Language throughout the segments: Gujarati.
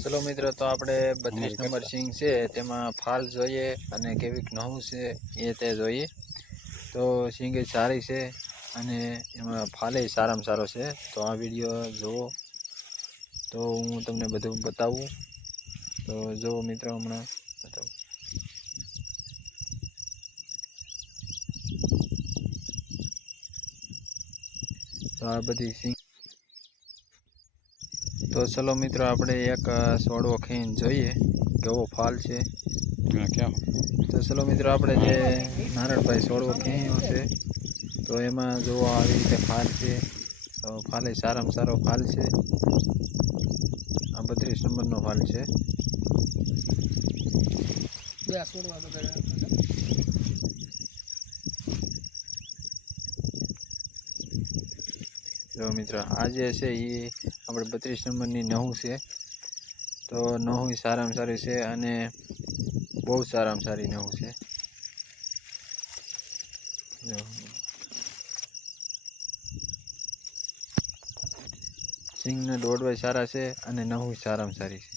ચલો મિત્રો તો આપણે બત્રીસ નંબર સિંગ છે તેમાં ફાલ જોઈએ અને કેવીક નવું છે એ તે જોઈએ. તો સિંગ સારી છે અને એમાં ફાલે સારામાં સારો છે. તો આ વીડિયો જુઓ તો હું તમને બધું બતાવું. તો જુઓ મિત્રો હમણાં. બતાવું. તો આ બધી સિંગ તો ચલો મિત્રો આપણે એક સોડવો ખાઈને જોઈએ કેવો ફાલ છે. તો ચલો મિત્રો આપણે જે નારણભાઈ સોડવો ખાયો છે તો એમાં જો આવી રીતે ફાલ છે તો ફાલે સારામાં સારો ફાલ છે. આ બત્રીસ નંબરનો ફાલ છે. જો મિત્રો આ જે છે એ આપણે બત્રીસ નંબરની નવું છે. તો નવું સારામાં સારી છે અને બહુ સારામાં સારી નવું છે. સિંગના દોડવાય સારા છે અને નવું સારામાં સારી છે.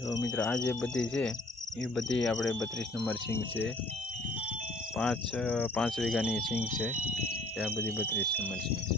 જો મિત્ર, આ જે બધી છે, એ બધી આપણે બત્રીસ નંબર સિંગ છે. પાંચ પાંચ વીઘાની સિંગ છે. આ બધી બત્રીસ નંબર સિંગ છે.